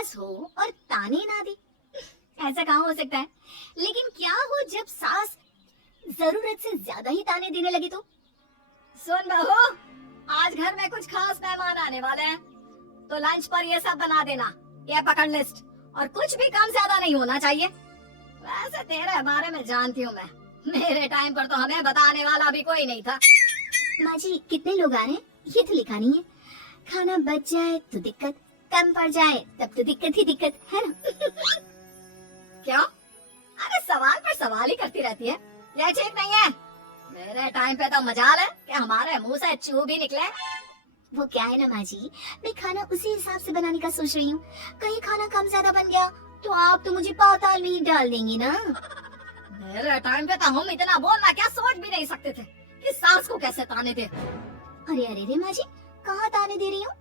सास हो और ताने ना दे, ऐसा कहाँ हो सकता है। लेकिन क्या हो जब सास जरूरत से ज्यादा ही ताने देने लगी तो? सुन बहू, आज घर में कुछ खास मेहमान आने वाले हैं, तो लंच पर ये सब बना देना। ये पकड़ लिस्ट, और कुछ भी कम ज्यादा नहीं होना चाहिए। वैसे तेरे बारे में जानती हूँ मैं, मेरे टाइम पर तो हमें बताने वाला भी कोई नहीं था। माँ जी, कितने लोग आ रहे हैं ये तो लिखा नहीं है। खाना बच जाए तो दिक्कत, कम पड़ जाए तब तो दिक्कत ही दिक्कत है ना। क्यों? अरे सवाल पर सवाल ही करती रहती है, ये ठीक नहीं है। मेरे टाइम पे तो मजाल है कि हमारे मुंह से चू भी निकले। वो क्या है ना माँ जी, मैं खाना उसी हिसाब से बनाने का सोच रही हूँ। कहीं खाना कम ज्यादा बन गया तो आप तो मुझे पाताल में ही डाल देंगी ना। मेरे टाइम पे तो हम इतना बोलना क्या सोच भी नहीं सकते थे कि सास को कैसे ताने दे। अरे अरे रे माँ जी, कहाँ ताने दे रही हूँ।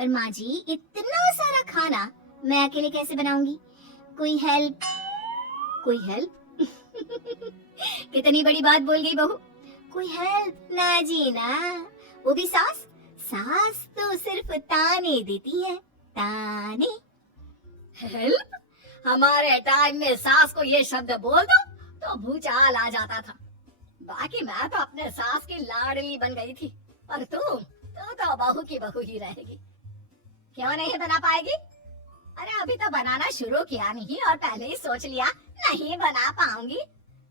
और माँ जी, इतना सारा खाना मैं अकेले कैसे बनाऊंगी? कोई हेल्प? कोई हेल्प? कितनी बड़ी बात बोल गई बहू। कोई हेल्प ना जी ना, वो भी सास। सास तो सिर्फ ताने देती है, ताने। हेल्प? हमारे टाइम में सास को ये शब्द बोल दो तो भूचाल आ जाता था। बाकी मैं तो अपने सास की लाडली बन गई थी, और तू तो बहू की बहू ही रहेगी। क्यों नहीं बना पाएगी? अरे अभी तो बनाना शुरू किया नहीं और पहले ही सोच लिया नहीं बना पाऊंगी।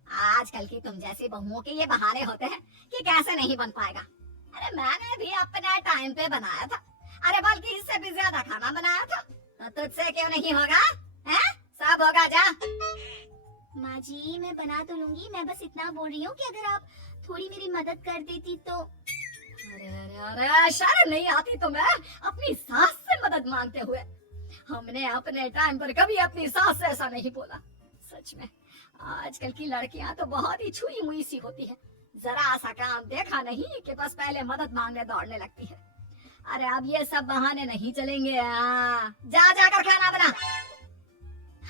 आजकल की तुम जैसी बहुओं के ये बहाने होते हैं कि कैसे नहीं बन पाएगा। अरे मैंने भी अपने टाइम पे बनाया था, अरे बल्कि इससे भी ज्यादा खाना बनाया था। तो तुझसे क्यों नहीं होगा? हैं? सब होगा जा। माँ जी, मैं बना तो लूंगी, मैं बस इतना बोल रही हूँ कि अगर आप थोड़ी मेरी मदद कर देती तो। अरे अरे अरे, शर्म नहीं आती तुम्हें अपनी सास से मदद मांगते हुए? हमने अपने टाइम पर कभी अपनी सास से ऐसा नहीं बोला। सच में आजकल की लड़कियां तो बहुत ही छुई मुई सी होती है, जरा सा काम देखा नहीं कि बस पहले मदद मांगने दौड़ने लगती है। अरे अब ये सब बहाने नहीं चलेंगे। जा जाकर खाना बना।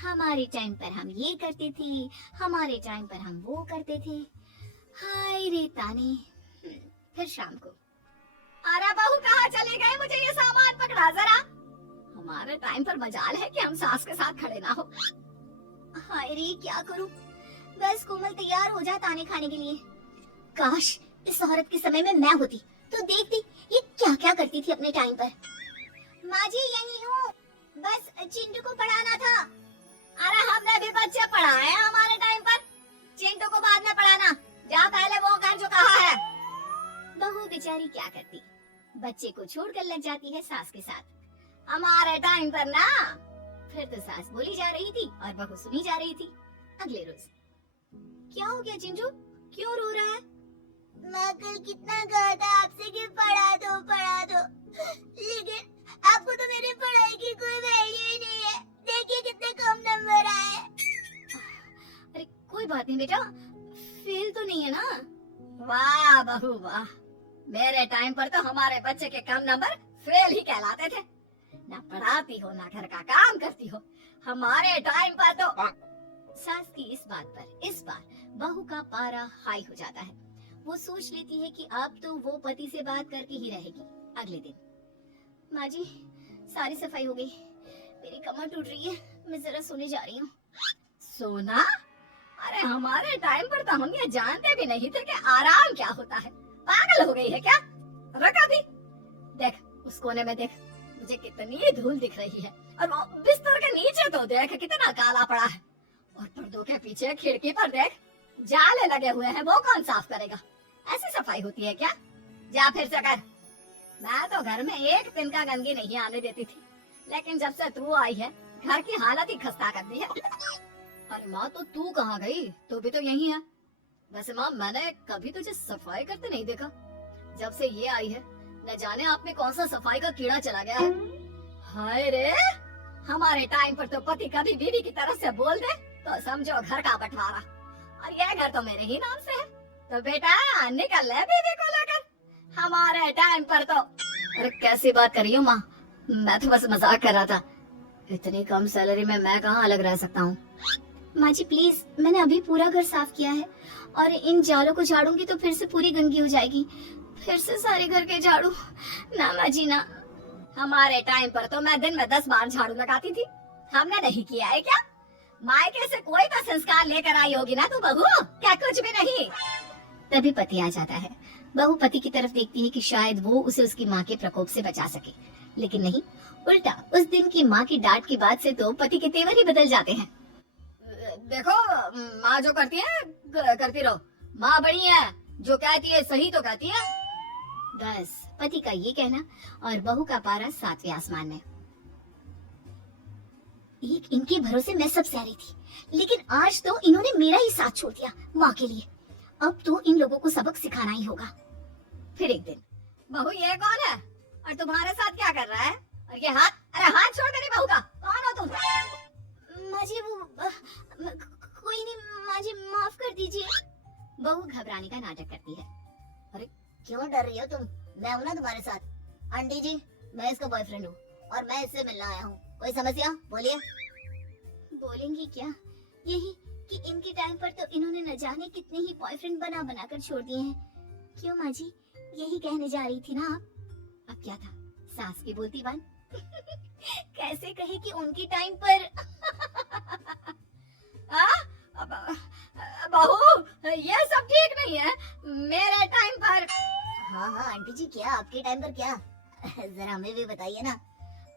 हमारे टाइम पर हम ये करते थे, हमारे टाइम पर हम वो करते थे। हाय रे ताने। फिर शाम को, अरे बहू कहाँ चले गए, मुझे ये सामान पकड़ा जरा। हमारे टाइम पर मजाल है कि हम सास के साथ खड़े ना हो। हाय रे, क्या करूं? बस कोमल तैयार हो जा ताने खाने के लिए। काश इस औरत के समय में मैं होती तो देखती ये क्या क्या करती थी अपने टाइम पर। माँ जी यही हूँ, बस चिंटू को पढ़ाना था। अरे हमने भी बच्चे पढ़ाए हैं हमारे टाइम पर, चिंटू को बाद में पढ़ाना। जा पहले वो कर जो कहा है। बहू बेचारी क्या करती, बच्चे को छोड़कर लग जाती है सास के साथ। हमारे टाइम पर ना, फिर तो सास बोली जा रही थी और बहू सुनी जा रही थी। अगले रोज, क्या हो गया चिंटू, क्यों रो रहा है? मैं कल कितना कहा था आपसे कि पढ़ा दो, लेकिन आपको तो मेरी पढ़ाई की कोई वैल्यू ही नहीं है। देखिए कितने कम नंबर आए। अरे कोई बात नहीं बेटा, फेल तो नहीं है ना? वाह बहू वाह, मेरे टाइम पर तो हमारे बच्चे के कम नंबर फेल ही कहलाते थे। ना पढ़ाती हो ना घर का काम करती हो। हमारे टाइम पर तो सास की इस बात पर इस बार बहू का पारा हाई हो जाता है। वो सोच लेती है कि अब तो वो पति से बात करके ही रहेगी। अगले दिन, माँ जी सारी सफाई हो गई, मेरी कमर टूट रही है, मैं जरा सोने जा रही हूँ। सोना? अरे हमारे टाइम पर तो हम ये जानते भी नहीं थे कि आराम क्या होता है। पागल हो गई है क्या? रखा भी देख, उस कोने में देख, मुझे कितनी धूल दिख रही है। और वो बिस्तर के नीचे तो देख कितना काला पड़ा है। और पर्दों के पीछे खिड़की पर देख, जाले लगे हुए हैं, वो कौन साफ करेगा? ऐसी सफाई होती है क्या? जा फिर से कर। मैं तो घर में एक दिन का गंदगी नहीं आने देती थी, लेकिन जब से तू आई है घर की हालत ही खस्ता कर दी है। अरे माँ, तो तू कहाँ गई? तू भी तो यही है। वैसे माँ, मैंने कभी तुझे सफाई करते नहीं देखा। जब से ये आई है न जाने आप में कौन सा सफाई का कीड़ा चला गया है। हाय रे, हमारे टाइम पर तो पति कभी बीवी की तरफ से बोल दे तो समझो घर का बंटवारा, और ये घर तो मेरे ही नाम से है। तो बेटा निकल ले बीवी को लेकर। हमारे टाइम पर तो। अरे कैसी बात कर रही हो माँ, मैं तो बस मजाक कर रहा था। इतनी कम सैलरी में मैं कहाँ अलग रह सकता हूँ। माँ जी प्लीज, मैंने अभी पूरा घर साफ किया है, और इन जालों को झाड़ूंगी तो फिर से पूरी गंदगी हो जाएगी। फिर से सारे घर के झाड़ू। ना माँ जी ना। हमारे टाइम पर तो मैं दिन में 10 बार झाड़ू लगाती थी, हमने नहीं किया है क्या? मायके से कोई तो संस्कार लेकर आई होगी ना तू बहू, क्या कुछ भी नहीं? तभी पति आ जाता है। बहू पति की तरफ देखती है कि शायद वो उसे उसकी माँ के प्रकोप से बचा सके, लेकिन नहीं, उल्टा उस दिन की माँ की डांट के बाद से तो पति के तेवर ही बदल जाते हैं। देखो, माँ जो करती है करती रहो, माँ बड़ी है, जो कहती है सही तो कहती है। बस पति का ये कहना और बहू का पारा 7वें आसमान में। एक इनके भरोसे मैं सब सह रही थी, लेकिन आज तो इन्होंने मेरा ही साथ छोड़ दिया माँ के लिए। अब तो इन लोगों को सबक सिखाना ही होगा। फिर एक दिन, बहू ये कौन है और तुम्हारे साथ क्या कर रहा है? और ये हाथ, अरे हाथ छोड़ मेरी बहू का, कौन हो तुम? माँ जी वो कोई नहीं माँ जी, माफ कर दीजिए। बहू घबराने का नाटक करती है। अरे क्यों डर रही हो तुम? मैं हूं ना तुम्हारे साथ। आंटी जी, मैं इसका बॉयफ्रेंड हूँ और मैं इससे मिलने आया हूँ। कोई समस्या? बोलिए। बोलेंगी क्या? यही कि इनके टाइम पर तो इन्होंने न जाने कितने ही बॉयफ्रेंड बना बना कर छोड़ दिए हैं। क्यों माँ जी, यही कहने जा रही थी ना आप? अब क्या था, सास की बोलती बात। कैसे कहे कि उनके टाइम पर बहू ये सब ठीक नहीं है। मेरे टाइम पर। हाँ हाँ आंटी जी, क्या आपके टाइम पर क्या? जरा हमें भी बताइए ना।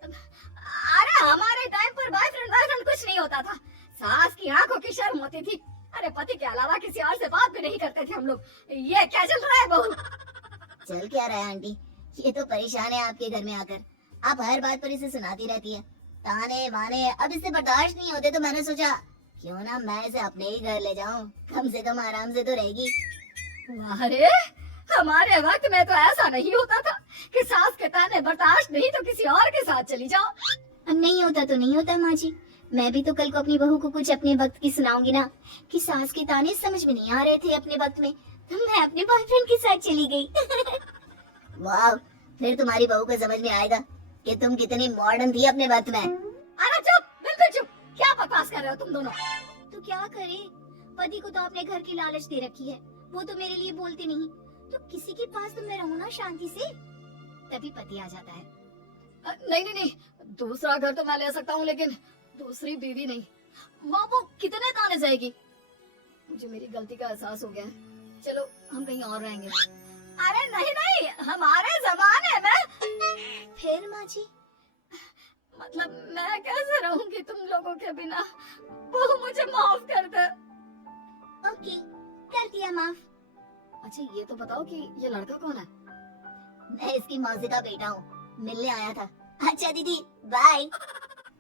अरे हमारे टाइम पर बॉयफ्रेंड कुछ नहीं होता था। सास की आंखों की शर्म होती थी। अरे पति के अलावा किसी और से बात भी नहीं करते थे हम लोग। ये क्या चल रहा है बहू? चल क्या रहा है आंटी? ये तो परेशान है आपके घर में आकर। आप हर बात पर इसे सुनाती रहती है, ताने माने। अब इससे बर्दाश्त नहीं होते तो मैंने सोचा क्यों ना मैं इसे अपने ही घर ले जाऊं, कम से कम आराम से तो रहेगी। अरे हमारे वक्त में तो ऐसा नहीं होता था कि सास के ताने बर्दाश्त नहीं तो किसी और के साथ चली जाओ। अब नहीं होता तो नहीं होता माँ जी। मैं भी तो कल को अपनी बहू को कुछ अपने वक्त की सुनाऊंगी ना कि सास के ताने समझ में नहीं आ रहे थे अपने वक्त में, तो मैं अपने बॉयफ्रेंड के साथ चली गई। वाह, फिर तुम्हारी बहू को समझ में आएगा कि तुम कितनी मॉडर्न थी अपने वक्त में। अरे चुप, बिल्कुल चुप। क्या बकवास कर रहे हो तुम दोनों? तो क्या करे, पति को तो अपने घर की लालच दे रखी है, वो तो मेरे लिए बोलते नहीं, तो किसी के पास तो मैं रहूं ना शांति से। तभी पति आ जाता है। नहीं नहीं नहीं, दूसरा घर तो मैं ले सकता हूँ, लेकिन दूसरी बीवी नहीं। माँ वो कितने ताने जाएगी? मुझे मेरी गलती का एहसास हो गया है, चलो हम कहीं और रहेंगे। अरे नहीं नहीं, हमारे जमाने में। फिर माँ जी, मतलब मैं कैसे रहूंगी तुम लोगों के बिना? वो मुझे माफ कर दे। ओके, कर दिया माफ। अच्छा ये तो बताओ कि ये लड़का कौन है? मैं इसकी मौसी का बेटा हूँ, मिलने आया था। अच्छा दीदी, बाय।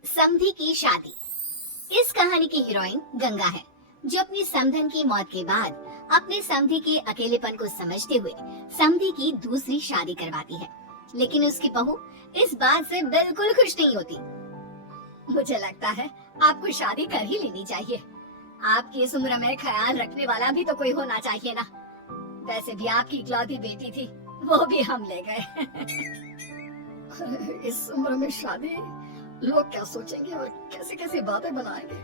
समधी की शादी। इस कहानी की हीरोइन गंगा है, जो अपनी समधन की मौत के बाद अपने समधी के अकेलेपन को समझते हुए समधी की दूसरी शादी करवाती है, लेकिन उसकी बहू इस बात से बिल्कुल खुश नहीं होती। मुझे लगता है आपको शादी कर ही लेनी चाहिए। आपकी इस उम्र में ख्याल रखने वाला भी तो कोई होना चाहिए ना। वैसे भी आपकी इकलौती बेटी थी, वो भी हम ले गए। इस उम्र में शादी, लोग क्या सोचेंगे और कैसी कैसी बातें बनाएंगे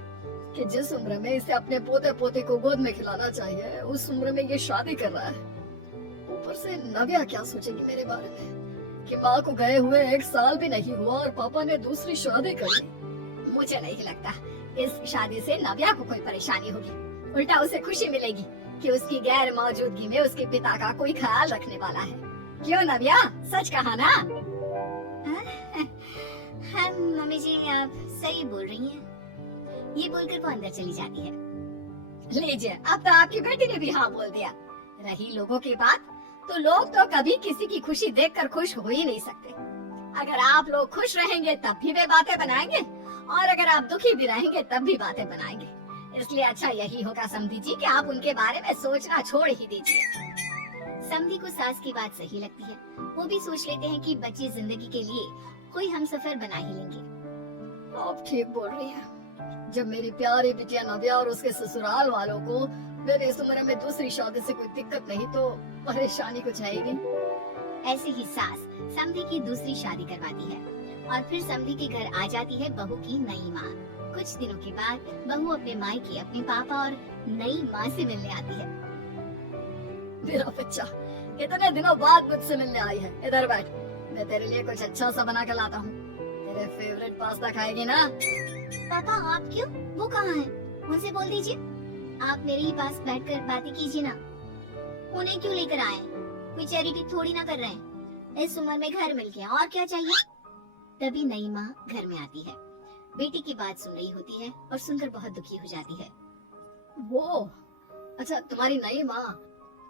कि जिस उम्र में इसे अपने पोते पोते को गोद में खिलाना चाहिए, उस उम्र में ये शादी कर रहा है। ऊपर से नव्या क्या सोचेगी मेरे बारे में कि माँ को गए हुए 1 साल भी नहीं हुआ और पापा ने दूसरी शादी कर ली। मुझे नहीं लगता इस शादी से नव्या को कोई परेशानी होगी, उल्टा उसे खुशी मिलेगी कि उसकी गैर मौजूदगी में उसके पिता का कोई ख्याल रखने वाला है। क्यों नव्या, सच कहा ना? हाँ मम्मी जी, आप सही बोल रही हैं। ये बोलकर वो अंदर चली जाती है। लीजिए, अब तो आपकी बेटी ने भी हाँ बोल दिया। रही लोगों की बात, तो लोग तो कभी किसी की खुशी देखकर खुश हो ही नहीं सकते। अगर आप लोग खुश रहेंगे तब भी वे बातें बनाएंगे, और अगर आप दुखी भी रहेंगे तब भी बातें बनाएंगे। इसलिए अच्छा यही होगा समधी जी कि आप उनके बारे में सोचना छोड़ ही दीजिए। समधी को सास की बात सही लगती है। वो भी सोच लेते हैं कि बच्ची जिंदगी के लिए कोई हमसफर बना ही लेंगे। आप ठीक बोल रही हैं। जब मेरी प्यारी बिटिया नव्या और उसके ससुराल वालों को मेरे इस उम्र में दूसरी शादी से कोई दिक्कत नहीं, तो परेशानी कुछ है ही नहीं। ऐसे ही सास समधी की दूसरी शादी करवाती है और फिर समधी के घर आ जाती है बहू की नई माँ। कुछ दिनों के बाद बहू अपने मायके अपने पापा और नई माँ से मिलने आती है। मेरा बच्चा इतने दिनों बाद मुझसे मिलने आई है, इधर बैठ। मैं तेरे लिए कुछ अच्छा सा बना कर लाता हूँ। तेरे फेवरेट पास्ता खाएगी ना? पापा आप क्यों? वो कहाँ है? मुझसे बोल दीजिए। आप मेरे ही पास बैठकर बातें कीजिए ना। उन्हें क्यों लेकर आए? कोई चैरिटी थोड़ी ना कर रहे हैं। इस उम्र में घर मिल गया, और क्या चाहिए? तभी नई माँ घर में आती है। बेटी की बात सुन रही होती है और सुनकर बहुत दुखी हो जाती है। वो अच्छा, तुम्हारी नई माँ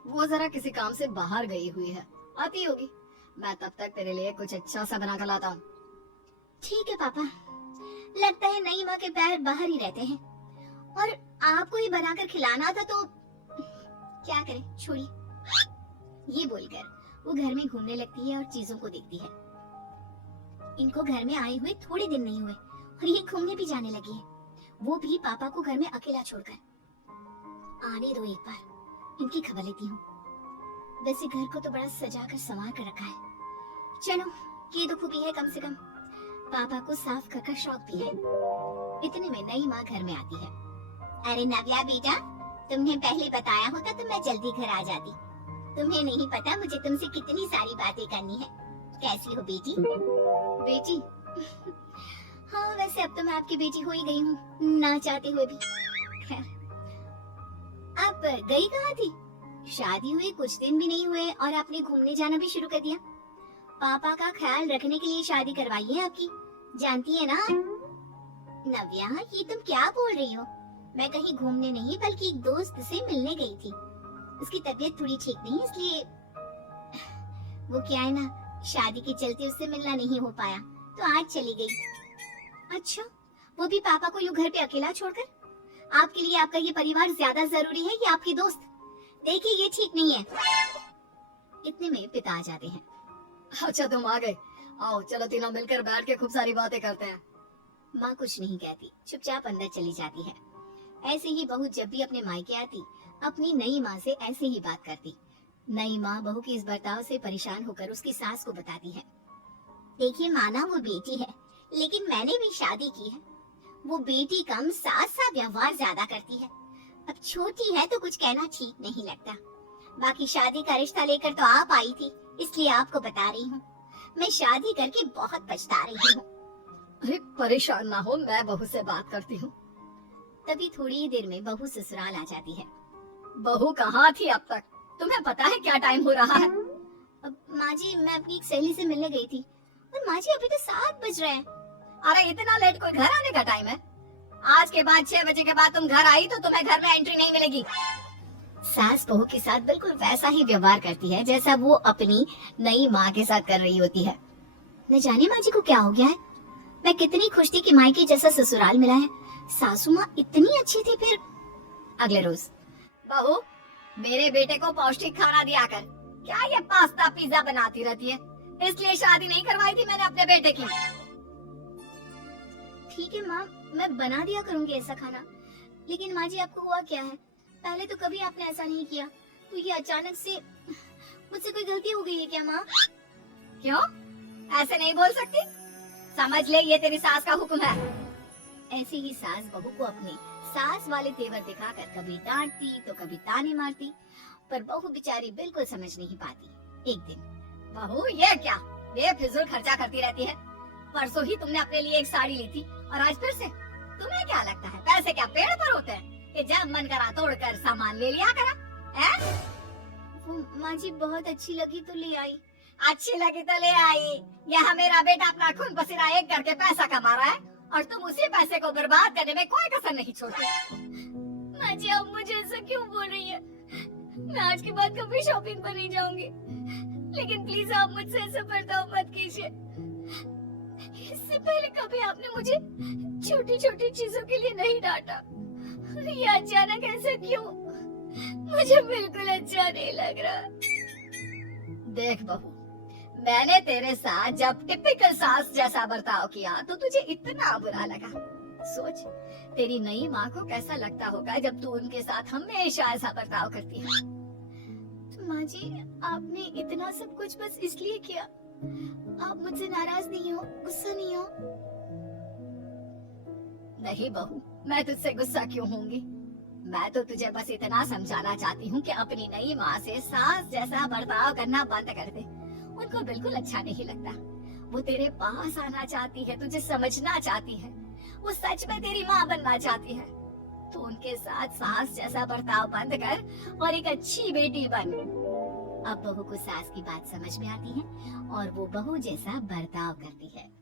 वो जरा किसी काम से बाहर गई हुई है, आती होगी। मैं तब तक तेरे लिए कुछ अच्छा सा बना कर लाता हूँ। ठीक है पापा। लगता है नई माँ के पैर बाहर ही रहते हैं, और आपको ही बनाकर खिलाना था तो क्या करें, छोड़िए। ये बोलकर वो घर में घूमने लगती है और चीजों को देखती है। इनको घर में आए हुए थोड़े दिन नहीं हुए और ये घूमने भी जाने लगी है, वो भी पापा को घर में अकेला छोड़कर। आने दो, एक बार इनकी खबर लेती हूँ। वैसे घर को तो बड़ा सजा कर संवार कर रखा है। चलो, ये तो खूबी है, कम से कम पापा को साफ कर शौक भी है। इतने में नई माँ घर में आती है। अरे नव्या बेटा, तुमने पहले बताया होता तो मैं जल्दी घर आ जाती। तुम्हें नहीं पता मुझे तुमसे कितनी सारी बातें करनी है। कैसी हो बेटी? बेटी? हाँ, वैसे अब तो मैं आपकी बेटी हो ही गई हूँ, ना चाहते हुए भी। खैर, आप गई कहाँ थी? शादी हुए कुछ दिन भी नहीं हुए और आपने घूमने जाना भी शुरू कर दिया। पापा का ख्याल रखने के लिए शादी करवाई है आपकी, जानती है ना? नव्या, ये तुम क्या बोल रही हो? मैं कहीं घूमने नहीं बल्कि एक दोस्त से मिलने गई थी। उसकी तबीयत थोड़ी ठीक नहीं, इसलिए वो क्या है ना, शादी के चलते उससे मिलना नहीं हो पाया तो आज चली गई। अच्छा, वो भी पापा को यूं घर पे अकेला छोड़कर? आपके लिए आपका ये परिवार ज्यादा जरूरी है या आपकी दोस्त? देखिए, ये ठीक नहीं है। इतने में पिता आ जाते हैं। अच्छा, तुम आ गए। आओ, चलो तीनों मिलकर बैठ के खूब सारी बातें करते हैं। माँ कुछ नहीं कहती, चुपचाप अंदर चली जाती है। ऐसे ही बहू जब भी अपने मायके आती, अपनी नई माँ से ऐसे ही बात करती। नई माँ बहू के इस बर्ताव से परेशान होकर उसकी सास को बताती है। देखिए माना, वो बेटी है, लेकिन मैंने भी शादी की है। वो बेटी कम, सास सा व्यवहार ज्यादा करती है। अब छोटी है तो कुछ कहना ठीक नहीं लगता। बाकी शादी का रिश्ता लेकर तो आप आई थी, इसलिए आपको बता रही हूँ। मैं शादी करके बहुत पछता रही हूँ। अरे परेशान ना हो, मैं बहू से बात करती हूँ। तभी थोड़ी ही देर में बहू ससुराल आ जाती है। बहू कहाँ थी अब तक? तुम्हें पता है क्या टाइम हो रहा है? माँ जी, मैं अपनी एक सहेली से मिलने गई थी, और माँ जी अभी तो 7 बज रहे हैं। अरे इतना लेट कोई घर आने का टाइम है? आज के बाद 6 बजे के बाद तुम घर आई तो तुम्हें घर में एंट्री नहीं मिलेगी। सास बहू के साथ बिल्कुल वैसा ही व्यवहार करती है जैसा वो अपनी नई माँ के साथ कर रही होती है। न जाने माँ जी को क्या हो गया है। मैं कितनी खुश थी कि मायके जैसा ससुराल मिला है। सासू माँ इतनी अच्छी थी। फिर अगले रोज, बहू, मेरे बेटे को पौष्टिक खाना दिया कर। क्या ये पास्ता पिज्जा बनाती रहती है? इसलिए शादी नहीं करवाई थी मैंने अपने बेटे की। ठीक है माँ, मैं बना दिया करूंगी ऐसा खाना। लेकिन माँ जी, आपको हुआ क्या है? पहले तो कभी आपने ऐसा नहीं किया, तो ये अचानक से मुझसे कोई गलती हो गई है क्या माँ? क्यों? ऐसे नहीं बोल सकती। समझ ले, ये तेरी सास का हुक्म है। ऐसे ही सास बहू को अपने सास वाले तेवर दिखाकर कभी डांटती तो कभी ताने मारती, पर बहू बेचारी बिल्कुल समझ नहीं पाती। एक दिन, बहू ये क्या बेफिजूल खर्चा करती रहती है? परसों ही तुमने अपने लिए एक साड़ी ली थी और आज फिर से। तुम्हें क्या लगता है पैसे क्या पेड़ पर होते हैं कि जब मन करा तोड़कर सामान ले लिया करा? है? वो माँ जी बहुत अच्छी लगी तो ले आई। अच्छी लगी तो ले आई? यहाँ मेरा बेटा अपना खून पसीना एक करके पैसा कमा रहा है और तुम उसी पैसे को बर्बाद करने में कोई कसर नहीं छोड़ती। माँ जी, आप मुझे ऐसा क्यों बोल रही है? मैं आज के बाद कभी शॉपिंग पर नहीं जाऊंगी, लेकिन प्लीज आप मुझसे ऐसा बर्ताव मत कीजिए। इससे पहले कभी आपने मुझे छोटी छोटी चीजों के लिए नहीं डांटा। ये अचानक ऐसा क्यों? मुझे बिल्कुल अच्छा नहीं लग रहा। देख बहू, मैंने तेरे साथ जब टिपिकल सास जैसा बर्ताव किया तो तुझे इतना बुरा लगा। सोच, तेरी नई माँ को कैसा लगता होगा जब तू उनके साथ हमेशा ऐसा बर्ताव करती है। तो माँ जी, आपने इतना सब कुछ बस इसलिए किया? आप मुझसे नाराज नहीं हो, गुस्सा नहीं हो? नहीं बहू, मैं तुझसे गुस्सा क्यों होंगी? मैं तो तुझे बस इतना समझाना चाहती हूँ कि अपनी नई माँ से सास जैसा बर्ताव करना बंद कर दे। उनको बिल्कुल अच्छा नहीं लगता। वो तेरे पास आना चाहती है, तुझे समझना चाहती है, वो सच में तेरी माँ बनना चाहती है। तो उनके साथ सास जैसा बर्ताव बंद कर और एक अच्छी बेटी बन। अब बहू को सास की बात समझ में आती है और वो बहू जैसा बर्ताव करती है।